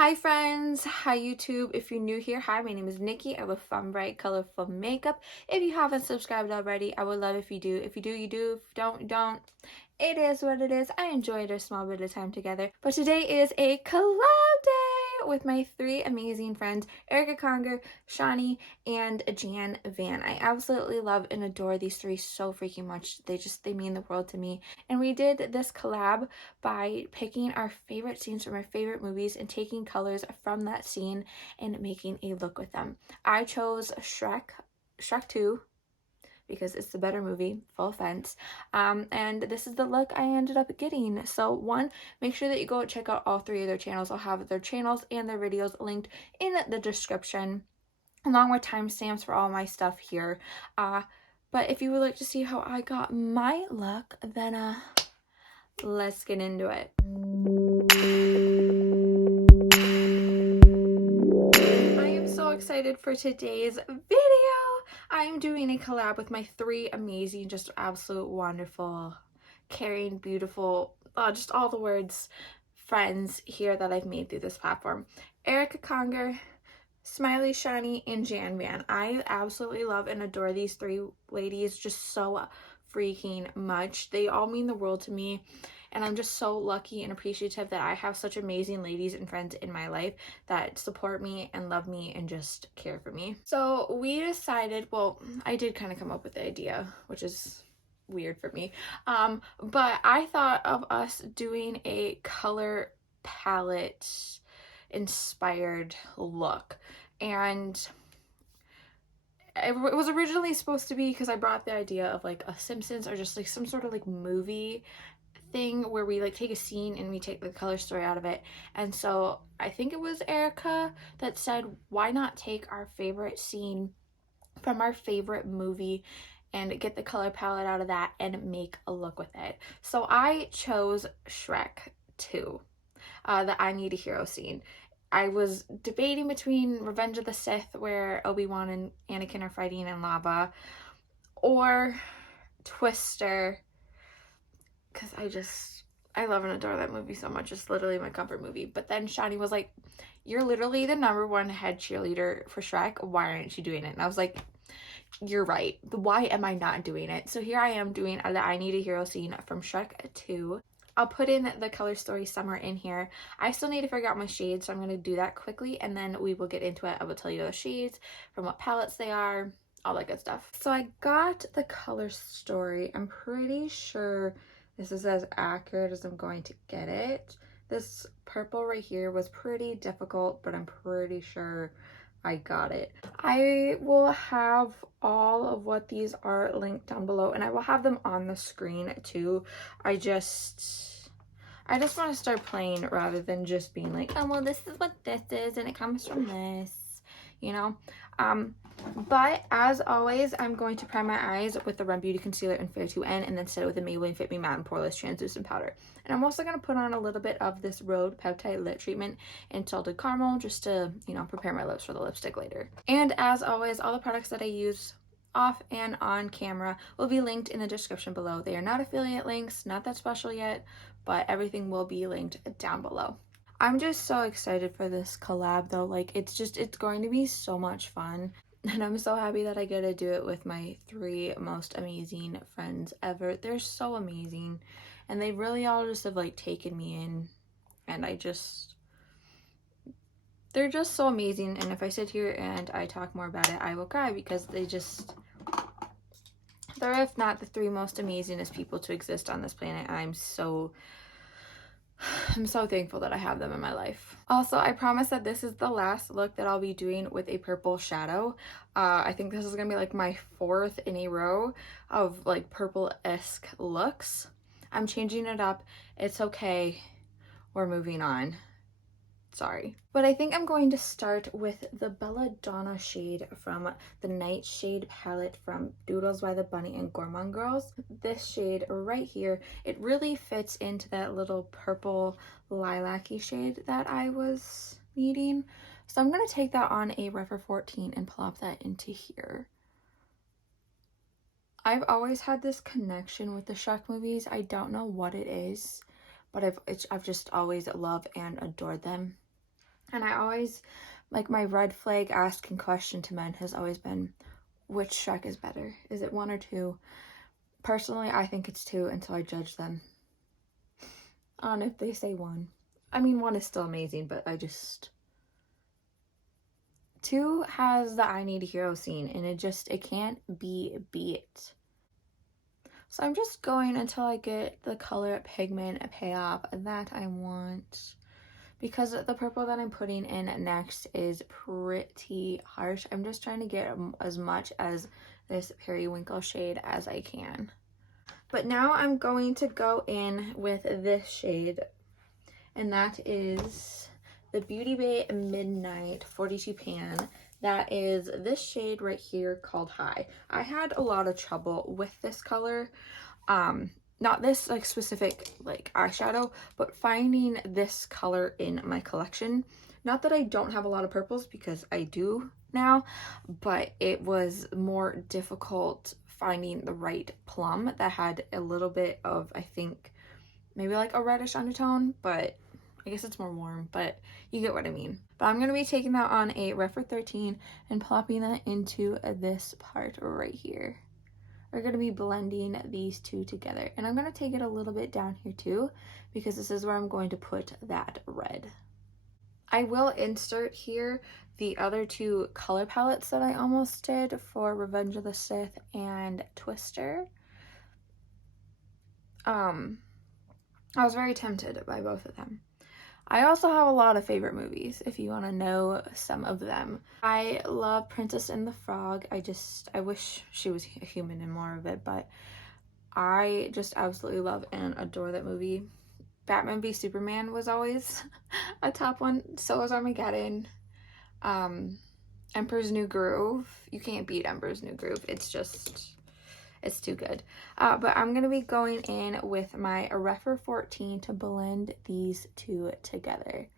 Hi friends, hi YouTube. If you're new here, hi, my name is Nikki. I love fun, bright, colorful makeup. If you haven't subscribed already, I would love if you do. If you do, you do. If you don't, you don't. It is what it is. I enjoyed our small bit of time together. But today is a collab day with my three amazing friends, Erica Conger, Shawnee, and Jan Van. I absolutely love and adore these three so freaking much. They mean the world to me. And we did this collab by picking our favorite scenes from our favorite movies and taking colors from that scene and making a look with them. I chose Shrek 2 because it's the better movie, full offense. And this is the look I ended up getting. So one, make sure that you go check out all three of their channels. I'll have their channels and their videos linked in the description, along with timestamps for all my stuff here. But if you would like to see how I got my look, then let's get into it. I am so excited for today's video. I am doing a collab with my three amazing, just absolute wonderful, caring, beautiful, just all the words, friends here that I've made through this platform. Erica Conger, Smiley, Shawnee, and Jan Van. I absolutely love and adore these three ladies just so freaking much. They all mean the world to me, and I'm just so lucky and appreciative that I have such amazing ladies and friends in my life that support me and love me and just care for me. So we decided, well, I did kind of come up with the idea, which is weird for me, but I thought of us doing a color palette inspired look. And it was originally supposed to be, because I brought the idea of like a Simpsons or just like some sort of like movie thing where we like take a scene and we take the color story out of it. And so I think it was Erica that said, why not take our favorite scene from our favorite movie and get the color palette out of that and make a look with it. So I chose Shrek 2, the I Need a Hero scene. I was debating between Revenge of the Sith, where Obi-Wan and Anakin are fighting in lava, or Twister, because I love and adore that movie so much. It's literally my comfort movie. But then Shawnee was like, you're literally the #1 head cheerleader for Shrek. Why aren't you doing it? And I was like, you're right. Why am I not doing it? So here I am doing the I Need a Hero scene from Shrek 2. I'll put in the color story somewhere in here. I still need to figure out my shades, so I'm going to do that quickly, and then we will get into it. I will tell you the shades, from what palettes they are, all that good stuff. So I got the color story. I'm pretty sure this is as accurate as I'm going to get it. This purple right here was pretty difficult, but I'm pretty sure I got it. I will have all of what these are linked down below, and I will have them on the screen too. I just want to start playing rather than just being like, oh, well, this is what this is and it comes from this, you know? But as always, I'm going to prime my eyes with the Run Beauty Concealer in Fair 2N and then set it with the Maybelline Fit Me Matte and Poreless Translucent Powder. And I'm also going to put on a little bit of this Rhode Peptide Lip Treatment in Salted Caramel just to, you know, prepare my lips for the lipstick later. And as always, all the products that I use off and on camera will be linked in the description below. They are not affiliate links, not that special yet, but everything will be linked down below. I'm just so excited for this collab though. Like, it's going to be so much fun. And I'm so happy that I get to do it with my three most amazing friends ever. They're so amazing. And they really all just have like taken me in. And they're just so amazing. And if I sit here and I talk more about it, I will cry, because they're, if not the three most amazingest people to exist on this planet. I'm so thankful that I have them in my life. Also, I promise that this is the last look that I'll be doing with a purple shadow. I think this is gonna be like my 4th in a row of like purple-esque looks. I'm changing it up. It's okay. We're moving on. Sorry. But I think I'm going to start with the Belladonna shade from the Nightshade palette from Doodles by the Bunny and Gourmand Girls. This shade right here, it really fits into that little purple lilac-y shade that I was needing. So I'm going to take that on a Refer 14 and plop that into here. I've always had this connection with the Shrek movies. I don't know what it is, but I've just always loved and adored them. And I always, like, my red flag asking question to men has always been, which Shrek is better? Is it 1 or 2? Personally, I think it's 2 until I judge them on if they say 1. I mean, 1 is still amazing, but 2 has the I need a hero scene, and it can't be beat. So I'm just going until I get the color, pigment, payoff that I want. Because the purple that I'm putting in next is pretty harsh, I'm just trying to get as much as this periwinkle shade as I can. But now I'm going to go in with this shade, and that is the Beauty Bay Midnight 42 Pan. That is this shade right here called High. I had a lot of trouble with this color. Not this like specific like eyeshadow, but finding this color in my collection. Not that I don't have a lot of purples, because I do now, but it was more difficult finding the right plum that had a little bit of, I think, maybe like a reddish undertone, but I guess it's more warm, but you get what I mean. But I'm going to be taking that on a Refer 13 and plopping that into this part right here. We're going to be blending these two together, and I'm going to take it a little bit down here too, because this is where I'm going to put that red. I will insert here the other 2 color palettes that I almost did for Revenge of the Sith and Twister. I was very tempted by both of them. I also have a lot of favorite movies, if you want to know some of them. I love Princess and the Frog. I wish she was a human in more of it, but I just absolutely love and adore that movie. Batman v Superman was always a top one. So was Armageddon. Emperor's New Groove. You can't beat Emperor's New Groove. It's too good. But I'm going to be going in with my Refer 14 to blend these two together.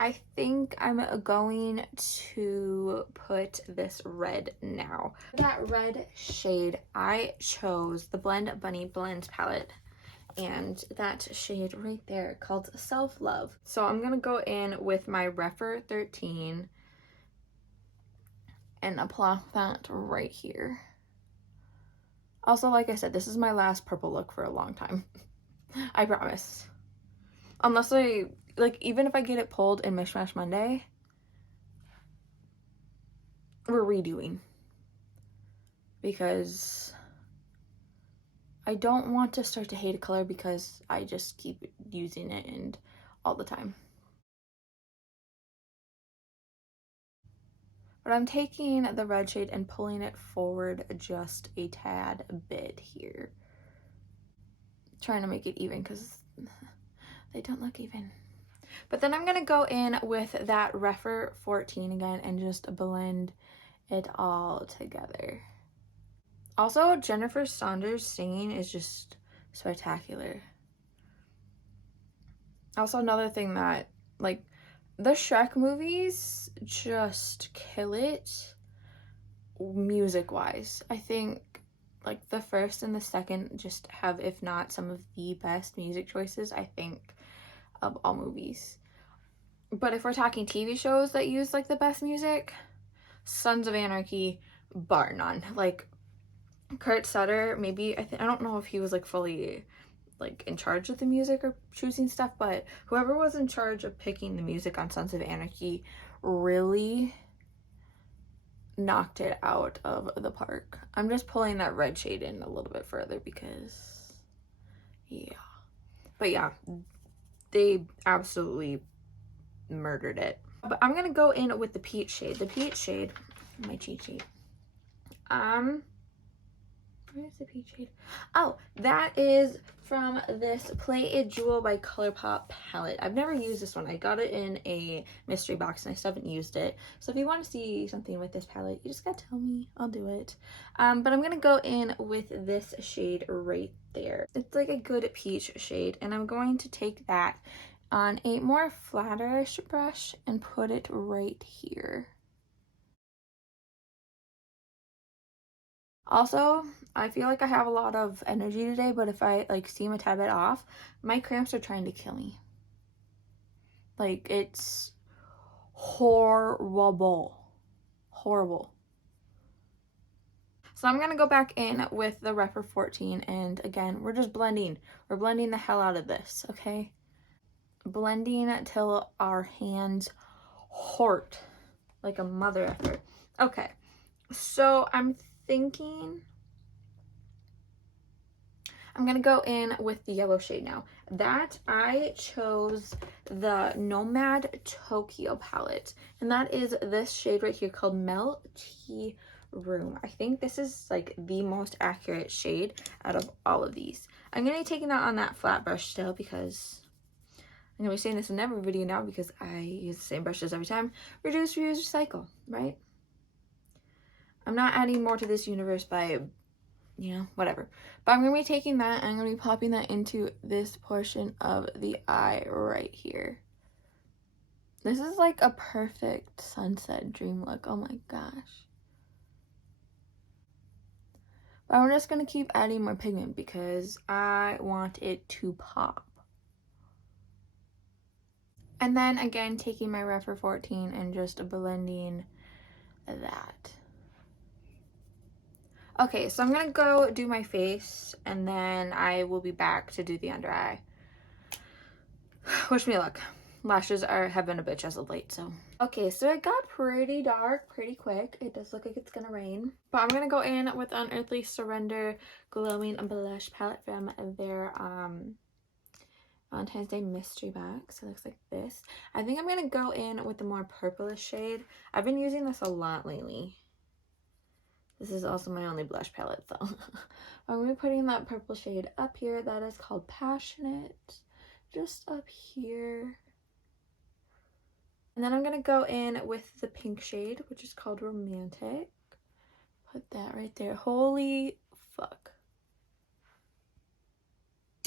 I think I'm going to put this red now. That red shade, I chose the Blend Bunny Blends palette, and that shade right there called Self Love. So I'm going to go in with my Refer 13 and apply that right here. Also, like I said, this is my last purple look for a long time. I promise. Unless even if I get it pulled in Mishmash Monday, we're redoing. Because I don't want to start to hate a color because I just keep using it and all the time. But I'm taking the red shade and pulling it forward just a tad bit here. Trying to make it even because they don't look even. But then I'm going to go in with that Refer 14 again and just blend it all together. Also, Jennifer Saunders singing is just spectacular. Also, another thing that, like, the Shrek movies just kill it music-wise. I think, like, the first and the second just have, if not some of the best music choices, I think, of all movies. But if we're talking TV shows that use, like, the best music, Sons of Anarchy, bar none. Like, Kurt Sutter, maybe, I don't know if he was, like, fully, like, in charge of the music or choosing stuff, but whoever was in charge of picking the music on Sons of Anarchy really knocked it out of the park. I'm just pulling that red shade in a little bit further because, yeah. But yeah, they absolutely murdered it. But I'm gonna go in with the peach shade. The peach shade, my cheat sheet. Where's the peach shade? Oh, that is from this Play It Jewel by ColourPop palette. I've never used this one. I got it in a mystery box and I still haven't used it. So if you want to see something with this palette, you just gotta tell me. I'll do it. But I'm gonna go in with this shade right there. It's like a good peach shade, and I'm going to take that on a more flatterish brush and put it right here. Also, I feel like I have a lot of energy today, but if I like seem a tad bit off, my cramps are trying to kill me. Like, it's horrible. Horrible. So I'm going to go back in with the Rephr 14, and again, we're just blending. We're blending the hell out of this, okay? Blending till our hands hurt like a mother effer. Okay, so I'm thinking I'm going to go in with the yellow shade now. That I chose the Nomad Tokyo palette, and that is this shade right here called Melty Room. I think this is like the most accurate shade out of all of these. I'm going to be taking that on that flat brush still because I'm going to be saying this in every video now because I use the same brushes every time. Reduce, reuse, recycle, right? I'm not adding more to this universe by, you know, whatever. But I'm going to be taking that and I'm going to be popping that into this portion of the eye right here. This is like a perfect sunset dream look. Oh my gosh. But I'm just going to keep adding more pigment because I want it to pop. And then again, taking my Rephr 14 and just blending that. Okay, so I'm gonna go do my face and then I will be back to do the under eye. Wish me luck. Lashes have been a bitch as of late, so. Okay, so it got pretty dark pretty quick. It does look like it's gonna rain. But I'm gonna go in with Unearthly Surrender Glowing Blush Palette from their Valentine's Day mystery box. So it looks like this. I think I'm gonna go in with the more purplish shade. I've been using this a lot lately. This is also my only blush palette, so I'm going to be putting that purple shade up here. That is called Passionate, just up here. And then I'm going to go in with the pink shade, which is called Romantic. Put that right there. Holy fuck.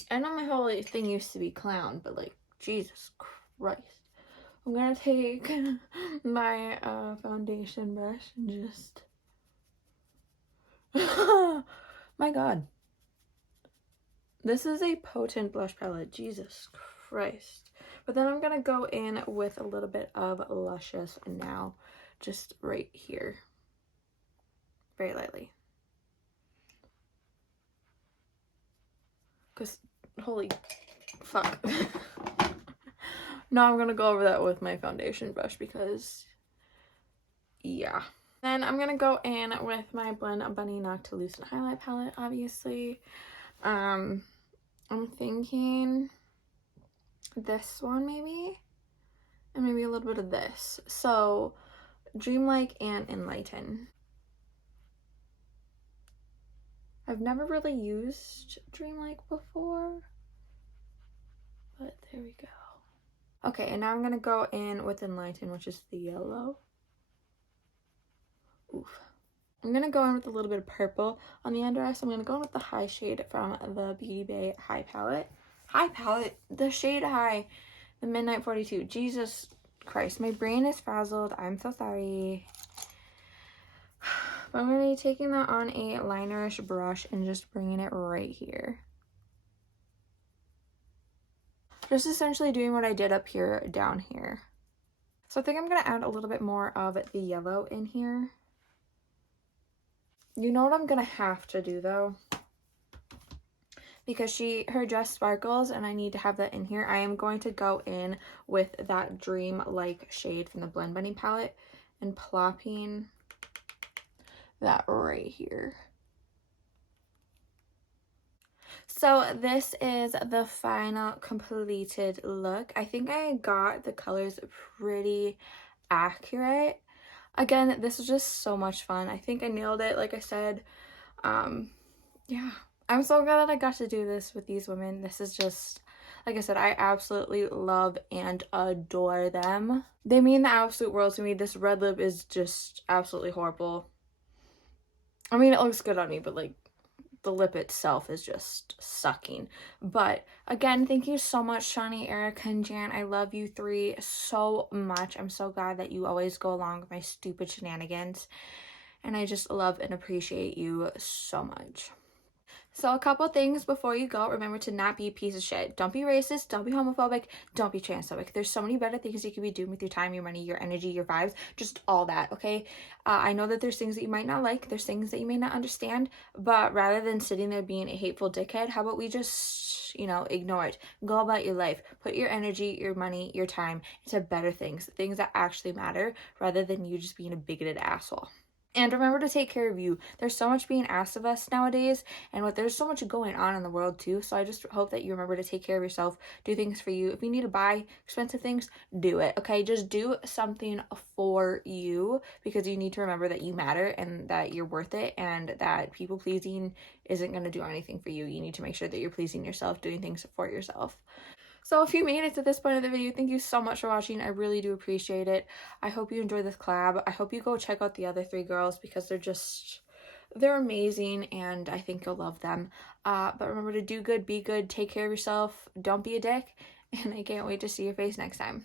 I know my whole thing used to be clown, but like, Jesus Christ. I'm going to take my foundation brush and just... My god, this is a potent blush palette, Jesus Christ. But then I'm gonna go in with a little bit of Luscious now, just right here, very lightly, because holy fuck. Now I'm gonna go over that with my foundation brush because yeah. Then I'm going to go in with my Blend Bunny Noctilucent Highlight Palette, obviously. I'm thinking this one maybe, and maybe a little bit of this. So, Dreamlike and Enlighten. I've never really used Dreamlike before, but there we go. Okay, and now I'm going to go in with Enlighten, which is the yellow. Oof. I'm going to go in with a little bit of purple on the under eye. So I'm going to go in with the High shade from the Beauty Bay High palette. High palette? The shade High. The Midnight 42. Jesus Christ. My brain is frazzled. I'm so sorry. But I'm going to be taking that on a linerish brush and just bringing it right here. Just essentially doing what I did up here, down here. So I think I'm going to add a little bit more of the yellow in here. You know what I'm gonna have to do though, because her dress sparkles and I need to have that in here. I am going to go in with that Dream-like shade from the Blend Bunny palette and plopping that right here. So this is the final completed look. I think I got the colors pretty accurate. Again, this was just so much fun. I think I nailed it, like I said. Yeah, I'm so glad that I got to do this with these women. This is just, like I said, I absolutely love and adore them. They mean the absolute world to me. This red lip is just absolutely horrible. I mean, it looks good on me, but like, the lip itself is just sucking. But again, thank you so much, Shawnee, Erica, and Jan. I love you three so much. I'm so glad that you always go along with my stupid shenanigans, and I just love and appreciate you so much. So a couple things before you go. Remember to not be a piece of shit. Don't be racist. Don't be homophobic. Don't be transphobic. There's so many better things you could be doing with your time, your money, your energy, your vibes, just all that, okay? I know that there's things that you might not like. There's things that you may not understand. But rather than sitting there being a hateful dickhead, how about we just, ignore it. Go about your life. Put your energy, your money, your time into better things. Things that actually matter rather than you just being a bigoted asshole. And remember to take care of you. There's so much being asked of us nowadays, and there's so much going on in the world too. So I just hope that you remember to take care of yourself, do things for you. If you need to buy expensive things, do it. Okay, just do something for you, because you need to remember that you matter and that you're worth it, and that people pleasing isn't going to do anything for you. You need to make sure that you're pleasing yourself, doing things for yourself. So if you made it to this point of the video, thank you so much for watching. I really do appreciate it. I hope you enjoyed this collab. I hope you go check out the other 3 girls, because they're amazing, and I think you'll love them. But remember to do good, be good, take care of yourself, don't be a dick, and I can't wait to see your face next time.